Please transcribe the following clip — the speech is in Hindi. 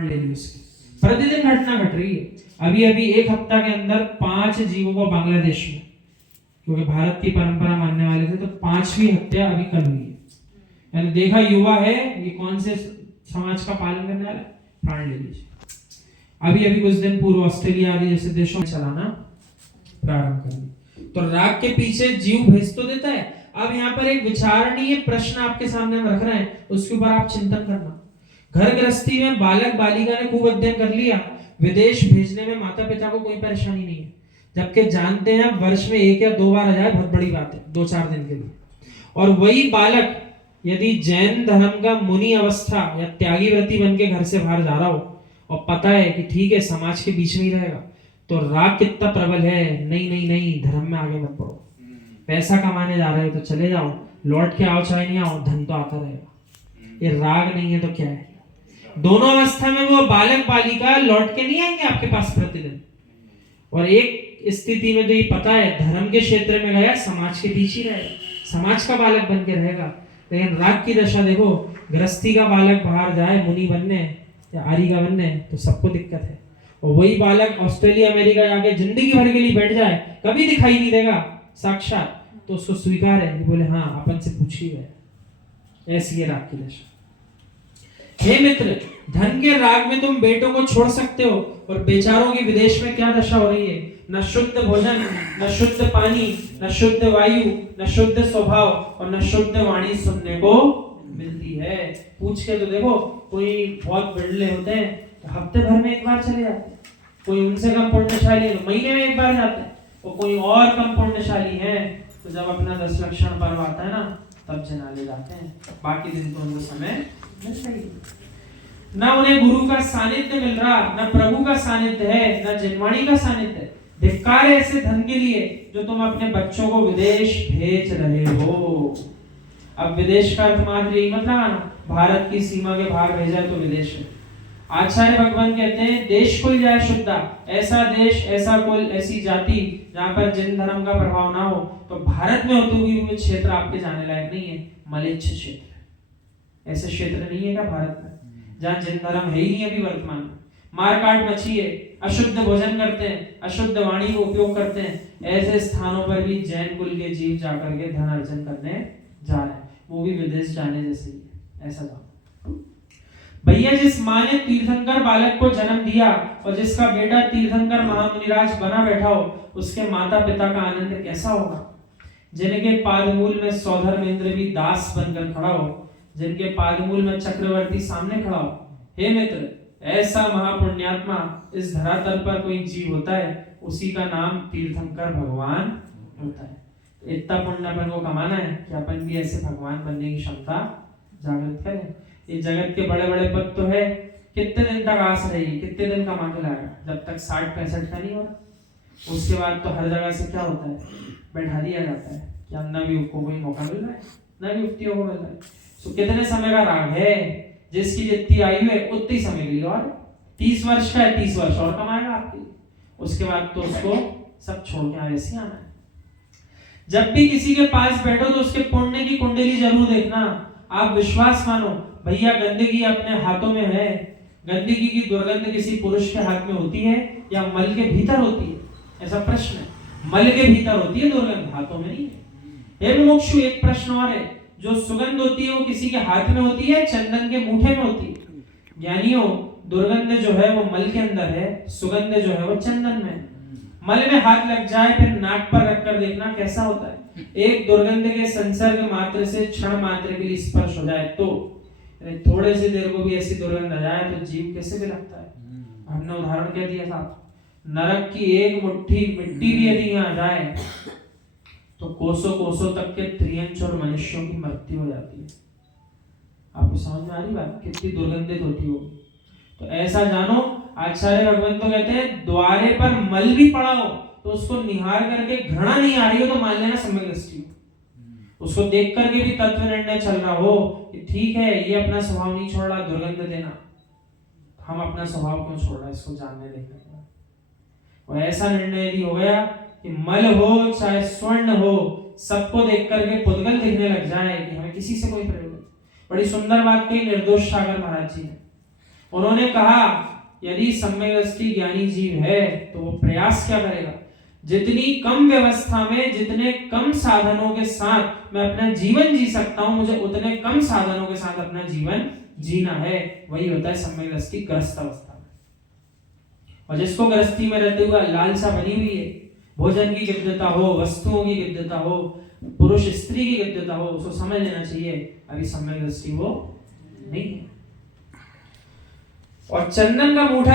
ले ली उसकी। प्रतिदिन घटना घट रही है। अभी अभी एक हफ्ता के अंदर 5 जीवों को बांग्लादेश में, क्योंकि भारत की परंपरा मानने वाले थे, तो 5वीं हत्या अभी कल हुई है। यानी देखा युवा है ये कौन से समाज का पालन करने वाला, प्राण ले लीजिए। अभी अभी कुछ दिन पूर्व ऑस्ट्रेलिया आदि जैसे देशों में चलाना प्रारंभ कर दिया। तो राग के पीछे जीव भेज तो देता है। अब यहाँ पर एक विचारणीय प्रश्न आपके सामने हम रख रहे हैं, उसके ऊपर आप चिंतन करना। घर गृहस्थी में बालक बालिका ने खूब अध्ययन कर लिया, विदेश भेजने में माता पिता को कोई परेशानी नहीं है, जबकि जानते हैं वर्ष में 1 या 2 बार आ जाए बहुत बड़ी बात है, 2-4 दिन के लिए। और वही बालक यदि जैन धर्म का मुनि अवस्था या त्यागी व्रती बन के घर से बाहर जा रहा हो और पता है कि ठीक है समाज के बीच में ही रहेगा, तो राग कितना प्रबल है, नहीं नहीं नहीं धर्म में आगे मत बढ़ो, पैसा कमाने जा रहे हो तो चले जाओ, लौट के आओ चाहे नहीं आओ, धन तो आता रहेगा। ये राग नहीं है तो क्या है? दोनों अवस्था में वो बालक बालिका लौट के नहीं आएंगे आपके पास प्रतिदिन। और एक स्थिति में तो ये पता है धर्म के क्षेत्र में गया, समाज के बीच ही रहेगा, समाज का बालक बन के रहेगा। लेकिन राग की दशा देखो, गृहस्थी का बालक बाहर जाए मुनि बनने या आर्य का बनने तो सबको दिक्कत है, और वही बालक ऑस्ट्रेलिया अमेरिका जाके जिंदगी भर के लिए बैठ जाए, कभी दिखाई नहीं देगा साक्षात, तो उसको स्वीकार है, बोले हाँ अपन से पूछी है। ऐसी है राग की दशा। हे मित्र, धन के राग में तुम बेटों को छोड़ सकते हो, और बेचारों की विदेश में क्या दशा हो रही है, न शुद्ध भोजन, न शुद्ध पानी, न शुद्ध वायु, न शुद्ध स्वभाव, और न शुद्ध वाणी सुनने को मिलती है। पूछ के तो देखो, कोई बहुत बिरले होते हैं तो हफ्ते भर में एक बार चले जाते हैं, कोई उनसे कम पुण्यशाली है तो महीने में एक बार जाते हैं, और कोई और कम पुण्यशाली है तो जब अपना 10 लक्षण पर्व आता है ना तब जना ले जाते हैं, बाकी दिन तो उनको समय मिलता ही नहीं। ना उन्हें गुरु का सानिध्य मिल रहा, ना प्रभु का सानिध्य है, ना जिनवाणी का सानिध्य है। धिक्कार है ऐसे धन के लिए जो तुम अपने बच्चों को विदेश भेज रहे हो। अब विदेश का अर्थ मात्र यही मत लगाना भारत की सीमा के बाहर भेजा तो विदेश है। आचार्य भगवान कहते हैं देश कोई जाए शुद्धा, ऐसा देश, ऐसा कुल, ऐसी जाति जहाँ पर जिन धर्म का प्रभाव ना हो। तो भारत में होते हुए क्षेत्र आपके जाने लायक नहीं है, मलेच्छ क्षेत्र। ऐसे क्षेत्र नहीं है क्या भारत में जहाँ जिन धर्म है ही नहीं अभी वर्तमान में? मारकाट मची है, अशुद्ध भोजन करते हैं, अशुद्ध वाणी का उपयोग करते हैं। ऐसे स्थानों पर भी जैन कुल के जीव जाकर के धन अर्जन करने जा रहे हैं, वो भी विदेश जाने जैसे ही है। ऐसा जाओ भैया, जिस माँ ने तीर्थंकर बालक को जन्म दिया और जिसका बेटा तीर्थंकर महामुनिराज बना बैठा हो, उसके माता पिता का आनंद कैसा होगा। जिनके पादमूल में सौधर्मेंद्र भी दास बनकर खड़ा हो, जिनके पादमूल में चक्रवर्ती सामने खड़ा हो। हे मित्र, ऐसा महापुण्यात्मा इस धरातल पर कोई जीव होता है, उसी का नाम तीर्थंकर भगवान होता है। इतना पुण्य अपन को कमाना है कि अपन भी ऐसे भगवान बनने की क्षमता जागृत करें। ये जगत के बड़े बड़े पद तो है, कितने दिन तक आस रहेगी, कितने दिन कमा के लाएगा, जब तक 60-65 का नहीं होगा। उसके बाद तो हर जगह से क्या होता है, बैठा दिया जाता है कि अब ना भी उसको कोई मौका मिल रहा है, ना भी युक्तियों को मिल रहा है। तो कितने समय का राग है, जिसकी जितनी आयु है उतनी समय के लिए, और 30 वर्ष का है 30 वर्ष और कमाएगा आपके लिए, उसके बाद तो उसको सब छोड़ के ऐसे आना है। जब भी किसी के पास बैठो तो उसके पुण्य की कुंडली जरूर देखना। आप विश्वास मानो भैया, गंदगी अपने हाथों में है, गंदगी की दुर्गंध किसी पुरुष के हाथ में होती है या मल के भीतर होती है? ऐसा प्रश्न है। मल के भीतर होती है दुर्गंध, हाथों में नहीं है। हे मुमुक्षु, एक प्रश्न और है, जो सुगंध होती है वो किसी के हाथ में होती है, चंदन के मूठे में होती है? ज्ञानियों, दुर्गंध जो है वो मल के अंदर है, सुगंध जो है वो चंदन में। मल में हाथ लग जाए फिर नाक पर रखकर देखना कैसा होता है। एक दुर्गंध के संसर्ग मात्र से क्षण मात्र के लिए स्पर्श हो जाए तो, थोड़े से देर को भी ऐसी दुर्गंध आ जाए तो जीव कैसे भी लगता है। हमने उदाहरण क्या दिया था, नरक की एक मुट्ठी मिट्टी भी यदि यहाँ जाए तो कोसों कोसों तक के त्रियंश और मनुष्यों की मृत्यु हो जाती है। आपको समझ में आ रही बात, कितनी दुर्गंधित होती होगी। तो ऐसा जानो, आचार्य भगवान तो कहते हैं द्वारे पर मल भी पड़ा हो तो उसको निहार करके घृणा नहीं आ रही हो तो मान लेना सम्यक दृष्टि हो। उसको देख करके भी तत्व निर्णय चल रहा हो कि ठीक है ये अपना स्वभाव नहीं छोड़ रहा दुर्गंध देना, हम अपना स्वभाव क्यों छोड़ रहा है, इसको जानने देखने का। और ऐसा निर्णय यदि हो गया कि मल हो चाहे स्वर्ण हो, सबको देख करके पुद्गल दिखने लग जाए कि हमें किसी से कोई प्रयोग नहीं। बड़ी सुंदर बात कही निर्दोष सागर महाराज जी ने। उन्होंने कहा यदि सम्यक दृष्टि ज्ञानी जीव है तो वो प्रयास क्या करेगा, जितनी कम व्यवस्था में जितने कम साधनों के साथ मैं अपना जीवन जी सकता हूं, मुझे उतने कम साधनों के साथ अपना जीवन जीना है। वही होता है सम्यक दृष्टि ग्रस्त अवस्था में। और जिसको गृहस्थी में रहते हुए लालसा बनी हुई है, भोजन की गिद्धता हो, वस्तुओं की गिद्धता हो, पुरुष स्त्री की गिद्धता हो, उसको समझ लेना चाहिए अभी सम्यक दृष्टि वो नहीं है। और चंदन का मूठा